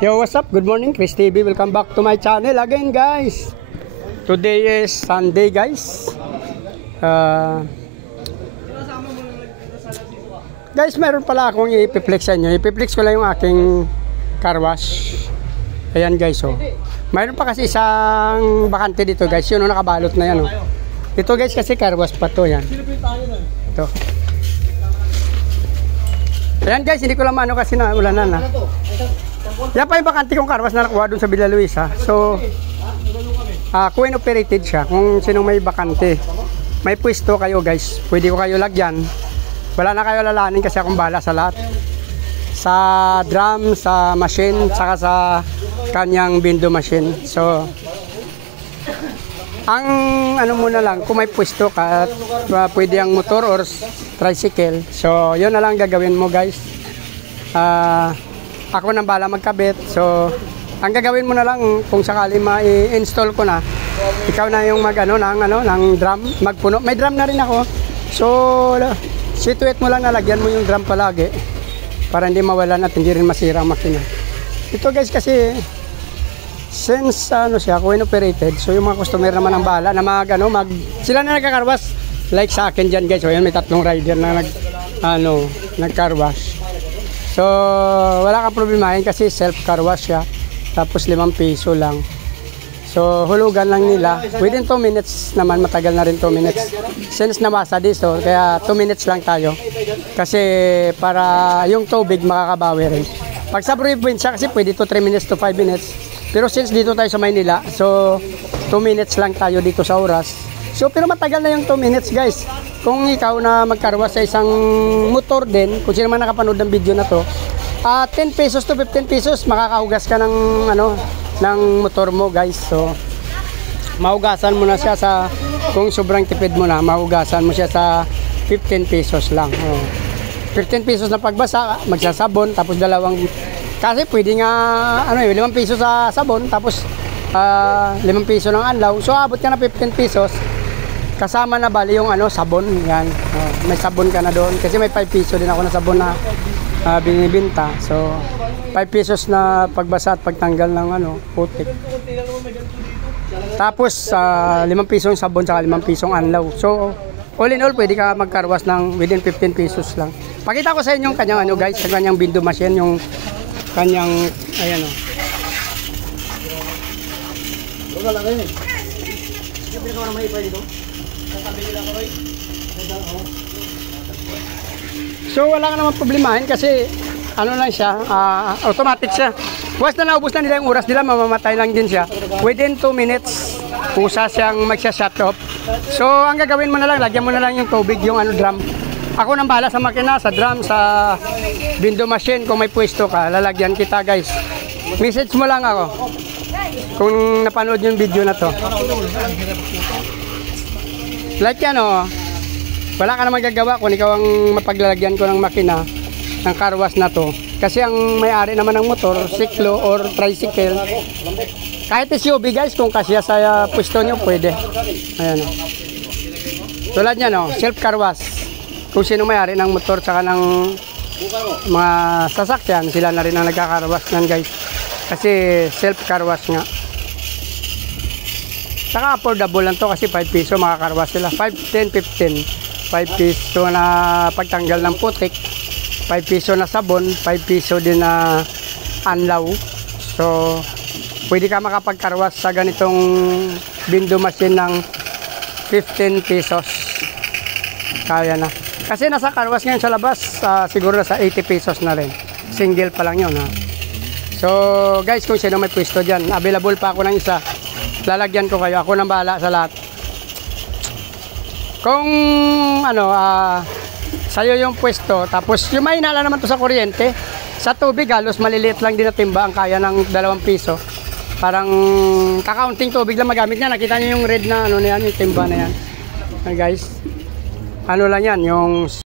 Yo, what's up? Good morning, Chris TV. Welcome back to my channel again, guys. Today is Sunday, guys. Guys, meron pala akong ipiplex sa inyo. Ipiplex ko lang yung aking car wash. Ayan, guys, oh. Mayroon pa kasi isang bakante dito, guys. Yun, nakabalot na yan, oh. Ito, guys, kasi car wash pa to, yan. Ito. Ayan, guys, hindi ko lang maano kasi na ulanan, ha. Yan pa yung bakante kong car wash na nakuha dun sa Villa Luisa. So, coin operated siya. Kung sinong may bakante, may pwesto kayo, guys. Pwede ko kayo lagyan. Wala na kayo lalanin kasi akong bala sa lahat. Sa drum, sa machine, saka sa kanyang window machine. So, ang ano muna lang, kung may pwesto ka, pwede ang motor or tricycle. So, yun na lang gagawin mo, guys. Ako nang bala magkabit. So, ang gagawin mo na lang kung sakali ma-install ko na, ikaw na yung ng drum, magpuno. May drum na rin ako. So, situate mo lang na lagyan mo yung drum palagi para hindi mawalan at hindi rin masira ang makina. Ito, guys, kasi since siya coin operated, so yung mga customer naman ang bahala na sila na nagkakarwas like sa akin diyan, guys. So, yan, may tatlong rider na nagkarwash. So, wala kang problemahin kasi self-car wash siya. Tapos 5 piso lang. So, hulugan lang nila. Within 2 minutes naman, matagal na rin 2 minutes. Since nabasa dito, kaya 2 minutes lang tayo. Kasi para yung tubig makakabawi rin. Pag sa probinsya kasi pwede to 3 minutes to 5 minutes. Pero since dito tayo sa Maynila, so 2 minutes lang tayo dito sa oras. So, pero matagal na yung 2 minutes, guys. Kung ikaw na magkarwas sa isang motor din, kung sino man nakapanood ng video na to, 10 pesos to 15 pesos, makakahugas ka ng motor mo, guys. So, mahugasan mo na siya kung sobrang tipid mo na, mahugasan mo siya sa 15 pesos lang. 15 pesos na pagbasa, magsasabon, tapos kasi pwede nga, 5 pesos sa sabon, tapos 5 peso ng anlaw. So, abot ka na 15 pesos. Kasama na bali yung sabon, yan. May sabon ka na doon kasi may 5 peso din ako na sabon na binibenta. So 5 pesos na pagbasa at pagtanggal ng putik. Tapos 5 pisong sabon saka 5 pisong anlaw. So all in all pwede ka magkarwas ng within 15 pesos lang. Pakita ko sa inyo yung kanyang guys, sa kanyang window machine, yung kanyang ayan o. Wala lang eh. Hindi ko na maipa dito. So wala ka naman problemahin kasi lang siya, automatic siya. Once na naubos na nila yung oras nila, mamamatay lang din siya. Within 2 minutes, pusa siyang magsha-shut off. So ang gagawin mo na lang, lagyan mo na lang yung tubig, yung drum. Ako nang bahala sa makina, sa drum, sa window machine. Kung may pwesto ka, lalagyan kita, guys. Message mo lang ako kung napanood yung video na to. Like yan wala ka na magagawa kung ikaw ang mapaglalagyan ko ng makina ng car wash na to. Kasi ang may-ari naman ng motor, siklo or tricycle, kahit SUV, guys, kung kasya sa pwesto nyo, pwede. Ayan tulad yan self car wash. Kung sino may-ari ng motor tsaka ng mga sasakyan, sila na rin ang nagka-car wash nan, guys. Kasi self car wash nga. Saka affordable lang to kasi 5 piso makakarwas sila. 5, 10, 15. 5 piso na pagtanggal ng putik. 5 piso na sabon. 5 piso din na anlaw. So, pwede ka makapagkarwas sa ganitong window machine ng 15 pesos. Kaya na. Kasi nasa karwas ngayon sa labas, siguro nasa 80 pesos na rin. Single pa lang yun, ha. So, guys, kung sino may pwesto dyan, available pa ako ng isa. Lalagyan ko kayo. Ako nang bahala sa lahat. Kung sa'yo yung pwesto, tapos yung may hinala naman to sa kuryente, sa tubig halos maliliit lang din na timba ang kaya ng 2 piso. Parang kakaunting tubig lang magamit niya. Nakita niyo yung red na na yan, yung timba na yan. Guys, lang yan, yung